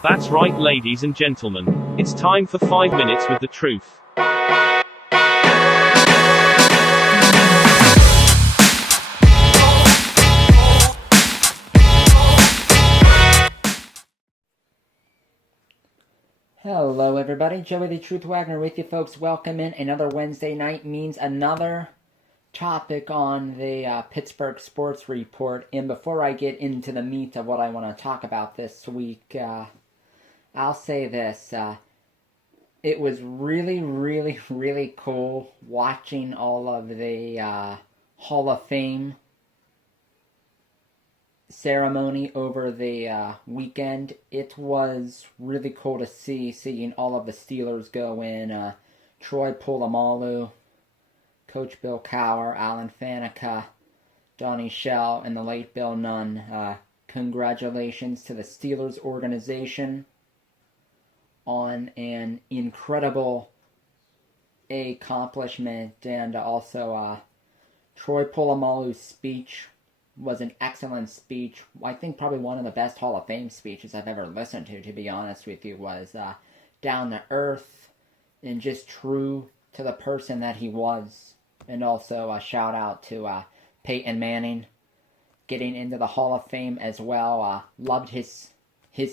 That's right, ladies and gentlemen. It's time for 5 minutes with the truth. Hello everybody, Joey the Truth Wagner with you folks. Welcome in. Another Wednesday night means another topic on the Pittsburgh Sports Report. And before I get into the meat of what I want to talk about this week, I'll say this. It was really cool watching all of the Hall of Fame ceremony over the weekend. It was really cool to seeing all of the Steelers go in. Troy Polamalu, Coach Bill Cowher, Alan Faneca, Donnie Shell, and the late Bill Nunn. Congratulations to the Steelers organization on an incredible accomplishment, and also Troy Polamalu's speech was an excellent speech. I think probably one of the best Hall of Fame speeches I've ever listened to be honest with you. Was down to earth and just true to the person that he was. And also a shout out to Peyton Manning getting into the Hall of Fame as well. Loved his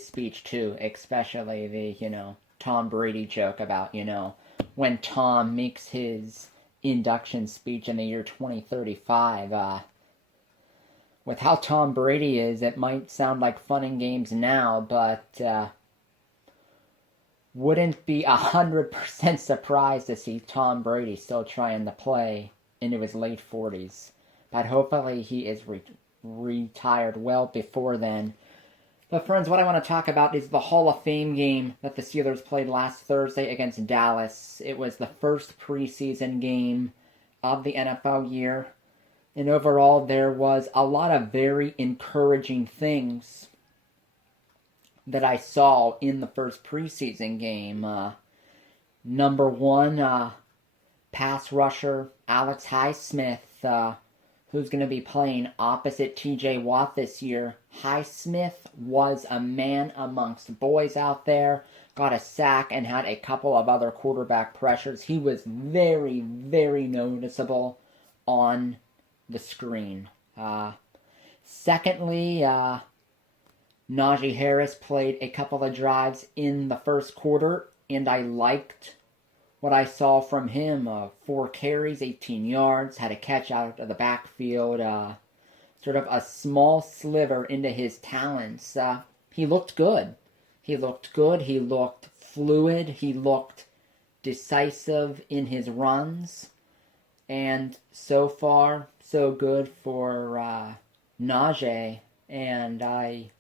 speech too, especially the, Tom Brady joke about, when Tom makes his induction speech in the year 2035. With how Tom Brady is, it might sound like fun and games now, but wouldn't be 100% surprised to see Tom Brady still trying to play into his late 40s. But hopefully he is retired well before then. But friends, what I want to talk about is the Hall of Fame game that the Steelers played last Thursday against Dallas. It was the first preseason game of the NFL year. And overall, there was a lot of very encouraging things that I saw in the first preseason game. Number one, pass rusher Alex Highsmith, who's going to be playing opposite TJ Watt this year. Highsmith was a man amongst boys out there, got a sack, and had a couple of other quarterback pressures. He was very noticeable on the screen. Secondly, Najee Harris played a couple of drives in the first quarter, and I liked what I saw from him. 4 carries, 18 yards, had a catch out of the backfield, sort of a small sliver into his talents. He looked good. He looked fluid, he looked decisive in his runs, and so far, so good for Najee, and I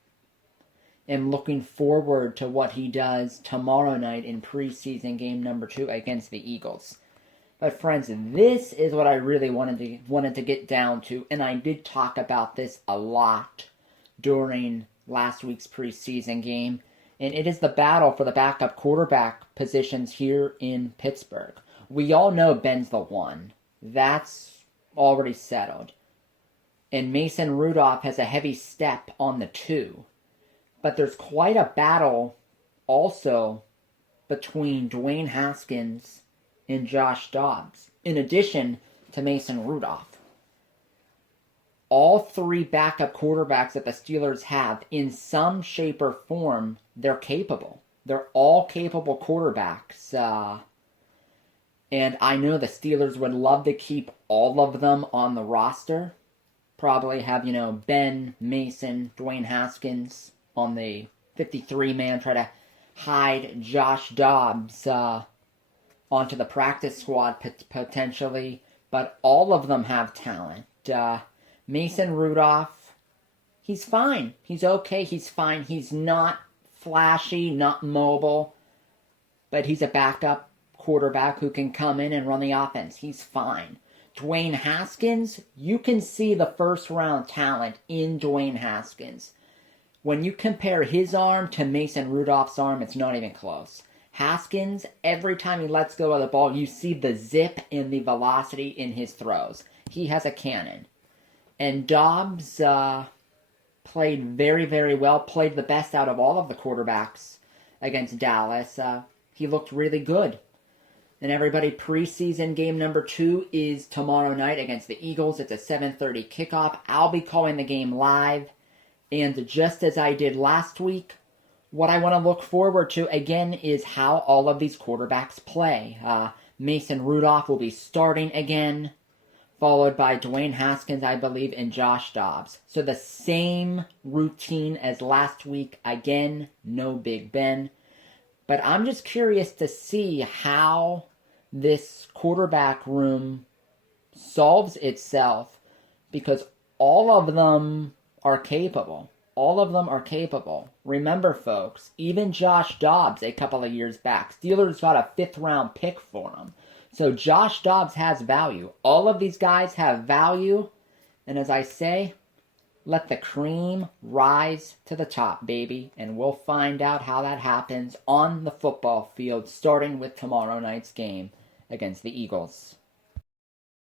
am looking forward to what he does tomorrow night in preseason game number 2 against the Eagles. But friends, this is what I really wanted to get down to, and I did talk about this a lot during last week's preseason game, and it is the battle for the backup quarterback positions here in Pittsburgh. We all know Ben's the one. That's already settled. And Mason Rudolph has a heavy step on the 2. But there's quite a battle also between Dwayne Haskins and Josh Dobbs, in addition to Mason Rudolph. All 3 backup quarterbacks that the Steelers have, in some shape or form, they're capable. They're all capable quarterbacks. And I know the Steelers would love to keep all of them on the roster. Probably have, Ben, Mason, Dwayne Haskins on the 53-man, try to hide Josh Dobbs onto the practice squad potentially. But all of them have talent. Mason Rudolph, he's fine. He's okay. He's fine. He's not flashy, not mobile, but he's a backup quarterback who can come in and run the offense. He's fine. Dwayne Haskins, you can see the first round talent in Dwayne Haskins. When you compare his arm to Mason Rudolph's arm, it's not even close. Haskins, every time he lets go of the ball, you see the zip and the velocity in his throws. He has a cannon. And Dobbs, played very, very well, played the best out of all of the quarterbacks against Dallas. He looked really good. And everybody, preseason game number 2 is tomorrow night against the Eagles. It's a 7:30 kickoff. I'll be calling the game live. And just as I did last week, what I want to look forward to, again, is how all of these quarterbacks play. Mason Rudolph will be starting again, followed by Dwayne Haskins, I believe, and Josh Dobbs. So the same routine as last week. Again, no Big Ben. But I'm just curious to see how this quarterback room solves itself, because all of them are capable. All of them are capable. Remember, folks, even Josh Dobbs a couple of years back, Steelers got a 5th-round pick for him. So Josh Dobbs has value. All of these guys have value. And as I say, let the cream rise to the top, baby. And we'll find out how that happens on the football field, starting with tomorrow night's game against the Eagles.